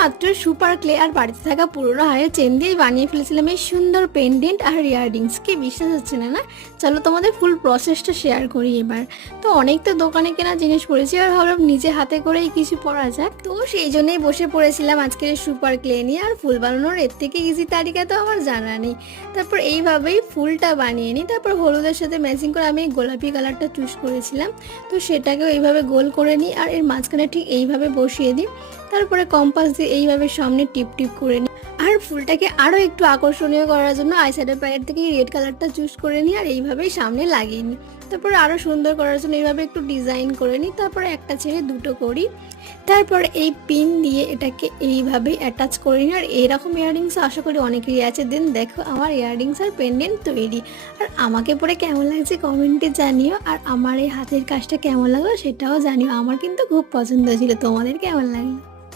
মাত্র super clay আর বাড়িতে থাকা পুরোনো হারের চেন দিয়ে বানিয়ে ফেলেছিলাম এই সুন্দর পেন্ডেন্ট আর ইয়াররিংস। কি বিশ্বাস হচ্ছে না না? চলো তোমাদের ফুল প্রসেসটা শেয়ার করি এবার। তো অনেক তো দোকানে কেনা জিনিস পড়েছি, আর ভাবলাম নিজে হাতে করেই কিছু পরা যাক। তো সেই জন্যই বসে পড়েছিলাম আজকের সুপার ক্লে নিয়ে। আর ফুল বানানোর এর থেকে ইজি তালিকা তো আমার জানা নেই। তারপর এইভাবেই ফুলটা বানিয়ে নিই। তারপর হলুদের সাথে ম্যাচিং করে আমি গোলাপি কালারটা চুজ করেছিলাম, তো সেটাকেও এইভাবে গোল করে নিই আর এর মাঝখানে ঠিক এইভাবে বসিয়ে দিই। তারপরে কম্পাস দিয়ে এইভাবে সামনে টিপ টিপ করে নিই। আর ফুলটাকে আরও একটু আকর্ষণীয় করার জন্য আইশ্যাডো প্যালেট থেকে রেড কালারটা চুজ করে নিই আর এইভাবেই সামনে লাগিয়ে নিই। তারপরে আরও সুন্দর করার জন্য এইভাবে একটু ডিজাইন করে নিই। তারপরে একটা ছেড়ে দুটো করি। তারপর এই পিন দিয়ে এটাকে এইভাবেই অ্যাটাচ করে নিই। আর এইরকম ইয়াররিংস আশা করি অনেকেরই আছে। দেন দেখো আমার ইয়াররিংস আর পেন্ডেন্ট তৈরি। আর আমাকে পরে কেমন লাগছে কমেন্টে জানিও। আর আমার এই হাতের কাজটা কেমন লাগলো সেটাও জানিও। আমার কিন্তু খুব পছন্দ ছিল। তোমাদের কেমন লাগলো?